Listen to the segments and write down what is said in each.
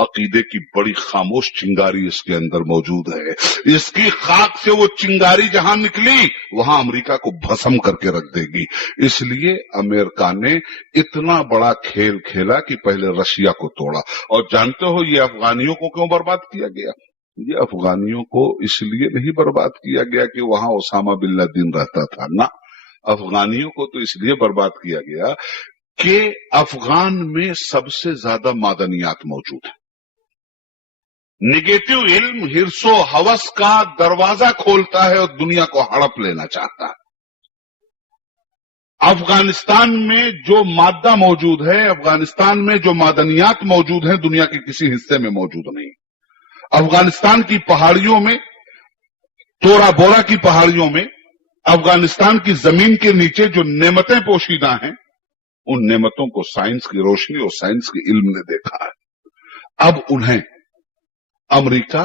अकीदे की बड़ी खामोश चिंगारी इसके अंदर मौजूद है। इसकी खाक से वो चिंगारी जहां निकली वहां अमेरिका को भस्म करके रख देगी। इसलिए अमेरिका ने इतना बड़ा खेल खेला कि पहले रशिया को तोड़ा। और जानते हो ये अफगानियों को क्यों बर्बाद किया गया? ये अफगानियों को इसलिए नहीं बर्बाद किया गया कि वहां ओसामा बिन लादेन रहता था, ना, अफगानियों को तो इसलिए बर्बाद किया गया कि अफगान में सबसे ज्यादा मादनियात मौजूद है। निगेटिव इल्म हिर्सो हवस का दरवाजा खोलता है और दुनिया को हड़प लेना चाहता है। अफगानिस्तान में जो मादा मौजूद है, अफगानिस्तान में जो मादनियात मौजूद है, दुनिया के किसी हिस्से में मौजूद नहीं। अफगानिस्तान की पहाड़ियों में, तोरा बोरा की पहाड़ियों में, अफगानिस्तान की जमीन के नीचे जो नेमतें पोशीदा हैं, उन नेमतों को साइंस की रोशनी और साइंस के इल्म ने देखा है। अब उन्हें अमेरिका,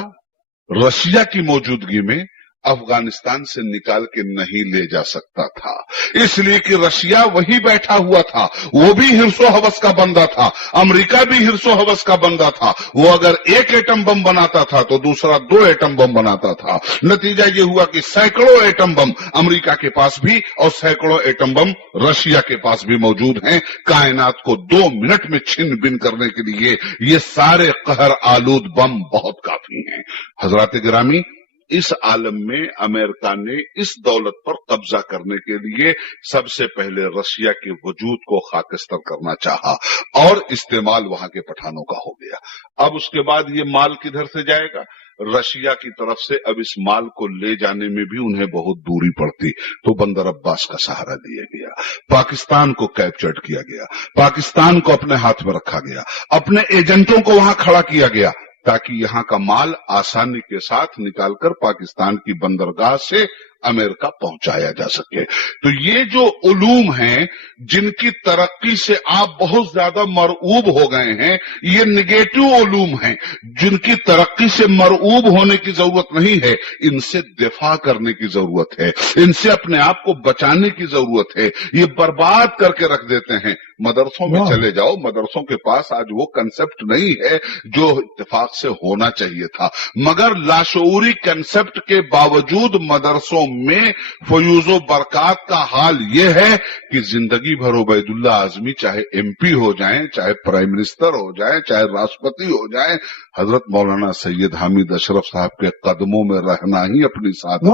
रशिया की मौजूदगी में अफगानिस्तान से निकाल के नहीं ले जा सकता था, इसलिए कि रशिया वही बैठा हुआ था। वो भी हिर्सो हवस का बंदा था, अमेरिका भी हिर्सो हवस का बंदा था। वो अगर एक एटम बम बनाता था तो दूसरा 2 एटम बम बनाता था। नतीजा ये हुआ कि सैकड़ों एटम बम अमेरिका के पास भी और सैकड़ों एटम बम रशिया के पास भी मौजूद हैं। कायनात को 2 मिनट में छिन्न भिन्न करने के लिए ये सारे कहर आलूद बम बहुत काफी हैं। हजरात गिरामी, इस आलम में अमेरिका ने इस दौलत पर कब्जा करने के लिए सबसे पहले रशिया के वजूद को खाकस्तर करना चाहा और इस्तेमाल वहां के पठानों का हो गया। अब उसके बाद ये माल किधर से जाएगा? रशिया की तरफ से अब इस माल को ले जाने में भी उन्हें बहुत दूरी पड़ती, तो बंदर अब्बास का सहारा दिया गया। पाकिस्तान को कैप्चर्ड किया गया, पाकिस्तान को अपने हाथ में रखा गया, अपने एजेंटों को वहां खड़ा किया गया ताकि यहां का माल आसानी के साथ निकालकर पाकिस्तान की बंदरगाह से अमेरिका पहुंचाया जा सके। तो ये जो उलूम हैं जिनकी तरक्की से आप बहुत ज्यादा मरऊब हो गए हैं, ये निगेटिव उलूम हैं जिनकी तरक्की से मरऊब होने की जरूरत नहीं है। इनसे दिफा करने की जरूरत है, इनसे अपने आप को बचाने की जरूरत है। ये बर्बाद करके रख देते हैं। मदरसों में चले जाओ, मदरसों के पास आज वो कंसेप्ट नहीं है जो इत्तेफाक से होना चाहिए था, मगर लाशऊरी कंसेप्ट के बावजूद मदरसों में फयूजो बरकात का हाल ये है कि जिंदगी भर उबैदुल्ला आजमी चाहे एमपी हो जाएं, चाहे प्राइम मिनिस्टर हो जाएं, चाहे राष्ट्रपति हो जाएं, हजरत मौलाना सैयद हामिद अशरफ साहब के कदमों में रहना ही अपनी साथ,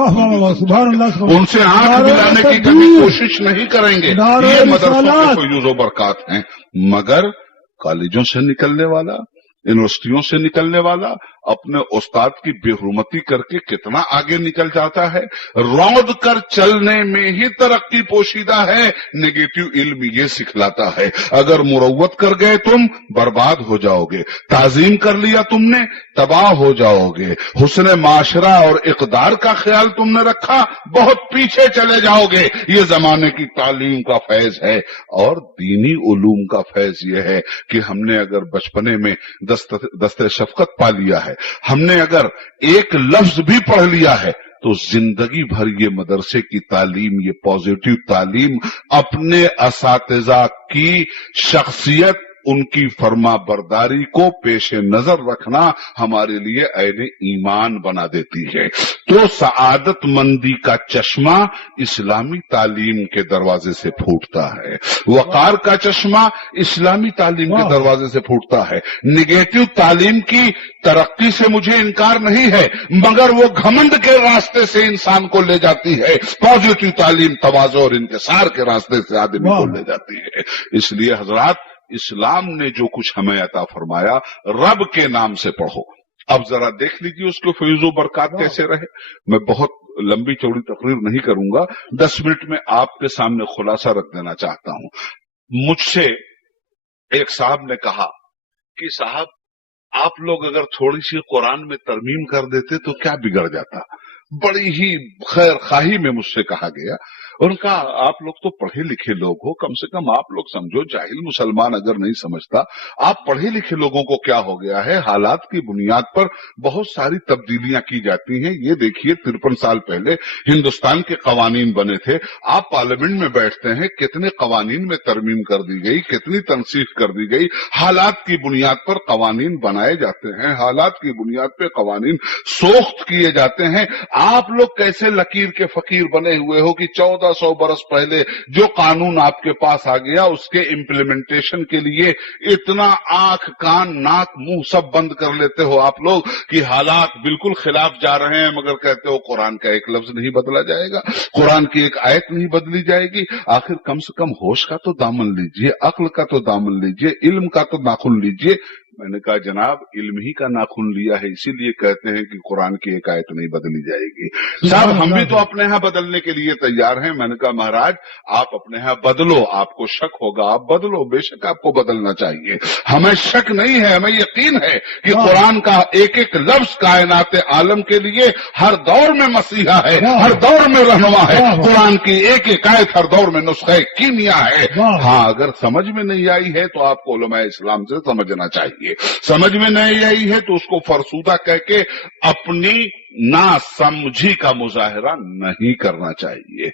उनसे आंख मिलाने की कभी कोशिश नहीं करेंगे। ये मदरसों के फयूजो बरकात हैं। मगर कॉलेजों से निकलने वाला, यूनिवर्सिटियों से निकलने वाला अपने उस्ताद की बेहुरमती करके कितना आगे निकल जाता है। रौंद कर चलने में ही तरक्की पोशीदा है। नेगेटिव इल्म ये सिखलाता है, अगर मुरव्वत कर गए तुम बर्बाद हो जाओगे, ताजीम कर लिया तुमने तबाह हो जाओगे, हुस्न माशरा और इक़दार का ख्याल तुमने रखा बहुत पीछे चले जाओगे। ये जमाने की तालीम का फैज है। और दीनी उलूम का फैज ये है कि हमने अगर बचपने में दस्ते शफकत पा लिया है, हमने अगर एक लफ्ज भी पढ़ लिया है, तो जिंदगी भर ये मदरसे की तालीम, ये पॉजिटिव तालीम अपने असातिज़ा की शख्सियत, उनकी फर्मा बरदारी को पेश नजर रखना हमारे लिए ऐन ईमान बना देती है। तो सआदत मंदी का चश्मा इस्लामी तालीम के दरवाजे से फूटता है, वकार का चश्मा इस्लामी तालीम के दरवाजे से फूटता है। निगेटिव तालीम की तरक्की से मुझे इनकार नहीं है, मगर वो घमंड के रास्ते से इंसान को ले जाती है। पॉजिटिव तालीम तवाज़ो और इंकिसार के रास्ते से आदमी को ले जाती है। इसलिए हजरात, इस्लाम ने जो कुछ हमें अता फरमाया, रब के नाम से पढ़ो। अब जरा देख लीजिए उसके फैज़ो बरकात कैसे रहे। मैं बहुत लंबी चौड़ी तकरीर नहीं करूंगा, 10 मिनट में आपके सामने खुलासा रख देना चाहता हूं। मुझसे एक साहब ने कहा कि साहब, आप लोग अगर थोड़ी सी कुरान में तरमीम कर देते तो क्या बिगड़ जाता। बड़ी ही खैर खाही में मुझसे कहा गया। उनका आप लोग तो पढ़े लिखे लोग हो, कम से कम आप लोग समझो, जाहिल मुसलमान अगर नहीं समझता, आप पढ़े लिखे लोगों को क्या हो गया है, हालात की बुनियाद पर बहुत सारी तब्दीलियां की जाती हैं। ये देखिए 53 साल पहले हिंदुस्तान के कवानीन बने थे, आप पार्लियामेंट में बैठते हैं, कितने कवानीन में तरमीम कर दी गई, कितनी तनसीख कर दी गई। हालात की बुनियाद पर कवानीन बनाए जाते हैं, हालात की बुनियाद पर कवानीन सोख्त किए जाते हैं। आप लोग कैसे लकीर के फकीर बने हुए हो कि 1400 बरस पहले जो कानून आपके पास आ गया उसके इम्प्लीमेंटेशन के लिए इतना आंख कान नाक मुंह सब बंद कर लेते हो आप लोग कि हालात बिल्कुल खिलाफ जा रहे हैं, मगर कहते हो कुरान का एक लफ्ज नहीं बदला जाएगा, कुरान की एक आयत नहीं बदली जाएगी। आखिर कम से कम होश का तो दामन लीजिए, अक्ल का तो दामन लीजिए, इल्म का तो नाखून लीजिए। मैंने कहा जनाब इल्म ही का नाखून लिया है, इसीलिए कहते हैं कि कुरान की एक आयत नहीं बदली जाएगी। साहब हम भी तो अपने यहाँ बदलने के लिए तैयार हैं। मैंने कहा महाराज आप अपने यहाँ बदलो, आपको शक होगा आप बदलो, बेशक आपको बदलना चाहिए, हमें शक नहीं है, हमें यकीन है कि कुरान का एक एक लफ्ज कायनात आलम के लिए हर दौर में मसीहा है, हर दौर में रहनुमा है। कुरान की एक एक आयत हर दौर में नुस्खे कीमिया है। हाँ अगर समझ में नहीं आई है तो आपको उलमा इस्लाम से समझना चाहिए, समझ में नहीं आई है तो उसको फरसूदा कह के अपनी नासमझी का मुजाहरा नहीं करना चाहिए।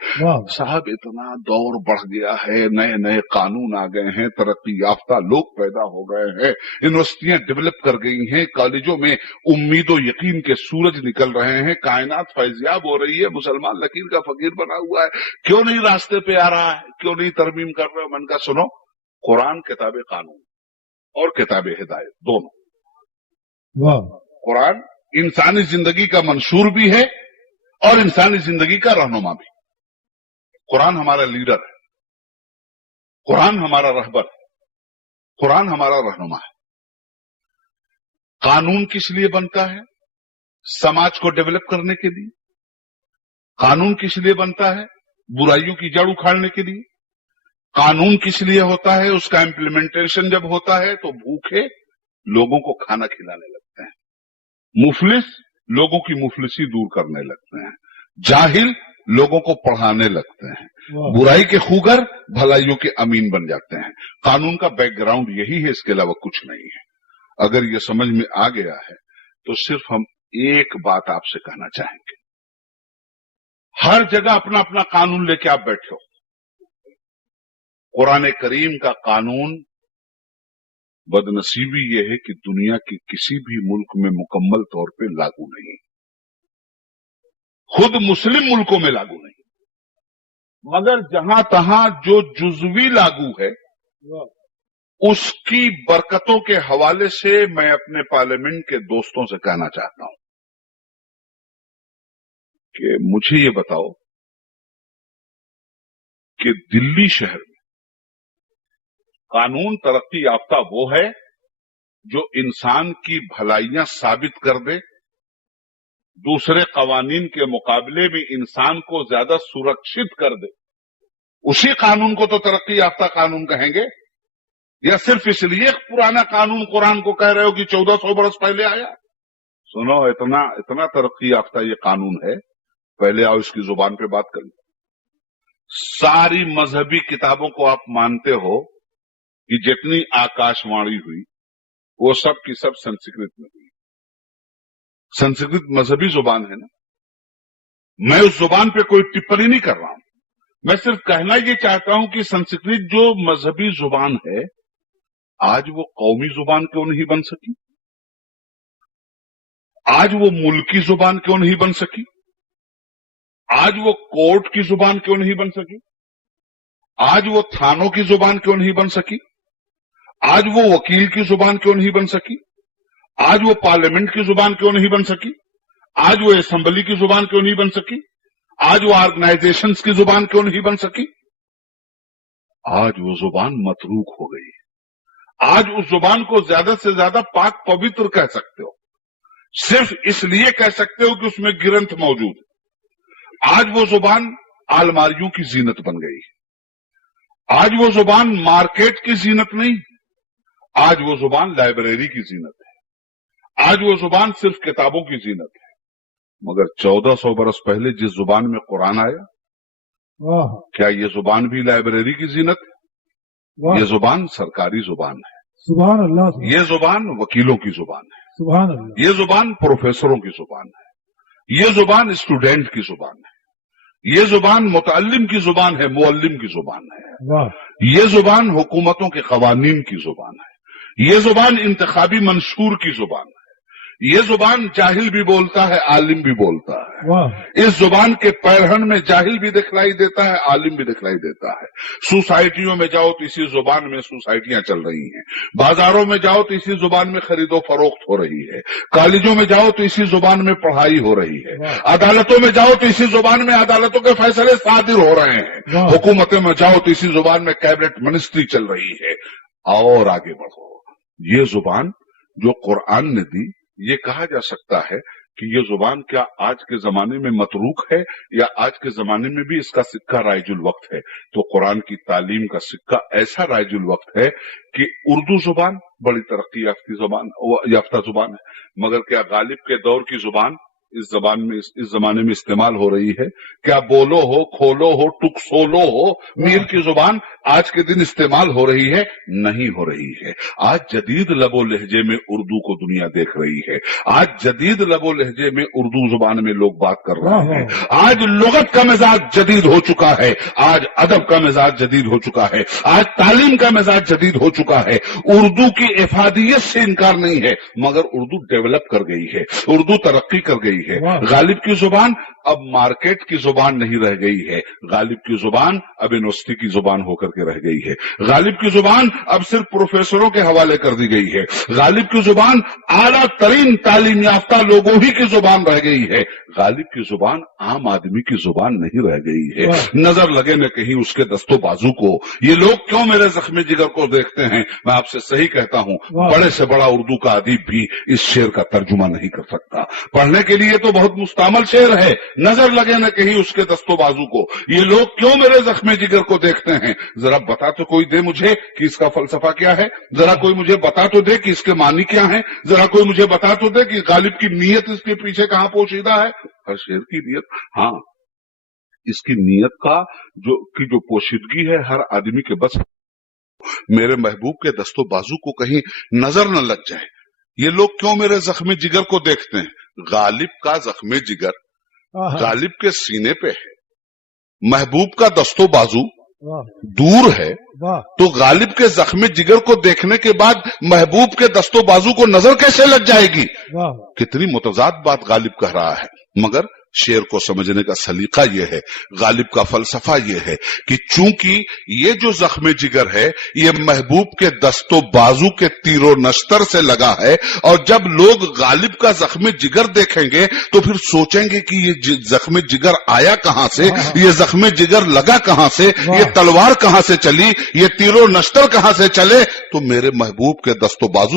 साहब इतना दौर बढ़ गया है, नए नए कानून आ गए हैं, तरक्की याफ्ता लोग पैदा हो गए हैं, यूनिवर्सिटियां डेवलप कर गई हैं, कॉलेजों में उम्मीदों यकीन के सूरज निकल रहे हैं, कायनात फैजियाब हो रही है, मुसलमान लकीर का फकीर बना हुआ है, क्यों नहीं रास्ते पे आ रहा है, क्यों नहीं तरमीम कर रहे हो? मन का सुनो, कुरान किताब कानून और किताब हिदायत दोनों। कुरान इंसानी जिंदगी का मंशूर भी है और इंसानी जिंदगी का रहनुमा भी। कुरान हमारा लीडर है, कुरान हमारा रहबर है, कुरान हमारा रहनुमा है। कानून किस लिए बनता है? समाज को डेवलप करने के लिए। कानून किस लिए बनता है? बुराइयों की जड़ उखाड़ने के लिए। कानून किस लिए होता है? उसका इम्प्लीमेंटेशन जब होता है तो भूखे लोगों को खाना खिलाने लगते हैं, मुफलिस लोगों की मुफलिसी दूर करने लगते हैं, जाहिल लोगों को पढ़ाने लगते हैं, बुराई के खूगर भलाइयों के अमीन बन जाते हैं। कानून का बैकग्राउंड यही है, इसके अलावा कुछ नहीं है। अगर ये समझ में आ गया है तो सिर्फ हम एक बात आपसे कहना चाहेंगे, हर जगह अपना अपना कानून लेके आप बैठे हो, कुरान करीम का कानून बदनसीबी यह है कि दुनिया के किसी भी मुल्क में मुकम्मल तौर पे लागू नहीं, खुद मुस्लिम मुल्कों में लागू नहीं, मगर जहां तहां जो जुज़वी लागू है उसकी बरकतों के हवाले से मैं अपने पार्लियामेंट के दोस्तों से कहना चाहता हूं कि मुझे ये बताओ कि दिल्ली शहर में कानून तरक्की याफ्ता वो है जो इंसान की भलाइयां साबित कर दे, दूसरे कवानीन के मुकाबले में इंसान को ज्यादा सुरक्षित कर दे, उसी कानून को तो तरक्की याफ्ता कानून कहेंगे? या सिर्फ इसलिए पुराना कानून कुरान को कह रहे हो कि 1400 बरस पहले आया? सुनो, इतना तरक्की याफ्ता ये कानून है, पहले आओ इसकी जुबान पे बात करें। सारी मजहबी किताबों को आप मानते हो कि जितनी आकाशवाणी हुई वो सब की सब संस्कृत में हुई। संस्कृत मजहबी जुबान है ना, मैं उस जुबान पे कोई टिप्पणी नहीं कर रहा हूं, मैं सिर्फ कहना ये चाहता हूं कि संस्कृत जो मजहबी जुबान है आज वो कौमी जुबान क्यों नहीं बन सकी? आज वो मुल्की जुबान क्यों नहीं बन सकी? आज वो कोर्ट की जुबान क्यों नहीं बन सकी? आज वो थानों की जुबान क्यों नहीं बन सकी? आज वो वकील की जुबान क्यों नहीं बन सकी? आज वो पार्लियामेंट की जुबान क्यों नहीं बन सकी? आज वो असेंबली की जुबान क्यों नहीं बन सकी? आज वो ऑर्गेनाइजेशंस की जुबान क्यों नहीं बन सकी? आज वो जुबान मतरूक हो गई। आज उस जुबान को ज्यादा से ज्यादा पाक पवित्र कह सकते हो, सिर्फ इसलिए कह सकते हो कि उसमें ग्रंथ मौजूद है। आज वो जुबान अलमारियों की जीनत बन गई। आज वो जुबान मार्केट की जीनत नहीं, आज वो जुबान लाइब्रेरी की जीनत है। आज वो जुबान सिर्फ किताबों की जीनत है। मगर 1400 बरस पहले जिस जुबान में कुरान आया واہ क्या ये जुबान भी लाइब्रेरी की जीनत है? वाह ये जुबान सरकारी जुबान है, सुभान अल्लाह ये जुबान वकीलों की जुबान है, सुभान अल्लाह ये जुबान प्रोफेसरों की जुबान है, ये जुबान स्टूडेंट की जुबान है, ये जुबान मुतअल्लिम की जुबान है, मुअल्लिम की जुबान है, वाह ये जुबान हुकूमतों के कवानीन की जुबान है, ये जुबान इंतखाबी मंशूर की जुबान है, ये जुबान जाहिल भी बोलता है, आलिम भी बोलता है। वाह इस जुबान के पैरहन में जाहिल भी दिखलाई देता है, आलिम भी दिखलाई देता है। सोसाइटियों में जाओ तो इसी जुबान में सोसाइटियां चल रही हैं, बाजारों में जाओ तो इसी जुबान में खरीदो फरोख्त हो रही है, कॉलेजों में जाओ तो इसी जुबान में पढ़ाई हो रही है, अदालतों में जाओ तो इसी जुबान में अदालतों के फैसले सादिर हो रहे हैं, हुकूमतों में जाओ तो इसी जुबान में कैबिनेट मिनिस्ट्री चल रही है। और आगे बढ़ो, ये जुबान जो कुरान ने दी, ये कहा जा सकता है कि ये जुबान क्या आज के जमाने में मतरूक है या आज के जमाने में भी इसका सिक्का राइजुल वक्त है? तो कुरान की तालीम का सिक्का ऐसा राइजुल वक्त है कि उर्दू जुबान बड़ी तरक्की याफ्ता जुबान है, मगर क्या गालिब के दौर की जुबान इस जमाने में इस्तेमाल हो रही है? क्या बोलो हो, खोलो हो, टुक सोलो हो, मीर की जुबान आज के दिन इस्तेमाल हो रही है? नहीं हो रही है। आज जदीद लबो लहजे में उर्दू को दुनिया देख रही है, आज जदीद लबो लहजे में उर्दू जुबान में लोग बात कर रहे हैं, आज लुगत का मिजाज जदीद हो चुका है, आज अदब का मिजाज जदीद हो चुका है, आज तालीम का मिजाज जदीद हो चुका है। उर्दू की इफादियत से इनकार नहीं है, मगर उर्दू डेवलप कर गई है, उर्दू तरक्की कर गई है। गालिब की जुबान अब मार्केट की जुबान नहीं रह गई है, गालिब की जुबान अब यूनिवर्सिटी की जुबान होकर के रह गई है, गालिब की जुबान अब सिर्फ प्रोफेसरों के हवाले कर दी गई है, गालिब की जुबान आला तरीन तालीम याफ्ता लोगों ही की जुबान रह गई है, गालिब की जुबान आम आदमी की जुबान नहीं रह गई है। नजर लगे न कहीं उसके दस्तों बाजू को, ये लोग क्यों मेरे जख्मे जिगर को देखते हैं? मैं आपसे सही कहता हूं, बड़े से बड़ा उर्दू का अदीब भी इस शेर का तर्जुमा नहीं कर सकता। पढ़ने के लिए तो बहुत मुस्तामल शेर है, नजर लगे न कहीं उसके दस्तों बाजू को, ये लोग क्यों मेरे जख्मे जिगर को देखते हैं? जरा बता तो कोई दे मुझे कि इसका फलसफा क्या है, जरा कोई मुझे बता तो दे कि इसके मानी क्या है, जरा कोई मुझे बता तो दे कि गालिब की नीयत इसके पीछे कहां पोशीदा है। हर शेर की नीयत, हाँ, इसकी नीयत का जो पोशीदगी है हर आदमी के बस मेरे महबूब के दस्तों बाजू को कहीं नजर न लग जाए। ये लोग क्यों मेरे जख्मे जिगर को देखते हैं? गालिब का जख्मे जिगर गालिब के सीने पे है, महबूब का दस्तों बाजू दूर है, तो गालिब के जख्मे जिगर को देखने के बाद महबूब के दस्तों बाजू को नजर कैसे लग जाएगी? कितनी मुतजाद बात गालिब कह रहा है। मगर शेर को समझने का सलीका यह है, गालिब का फलसफा यह है कि चूंकि ये जो जख्मे जिगर है ये महबूब के दस्तों बाजू के तीरों नश्तर से लगा है, और जब लोग गालिब का जख्मे जिगर देखेंगे तो फिर सोचेंगे कि ये जख्मे जिगर आया कहां से, ये जख्मे जिगर लगा कहां से, ये तलवार कहां से चली, ये तीरों नश्तर कहां से चले? तो मेरे महबूब के दस्तों बाजू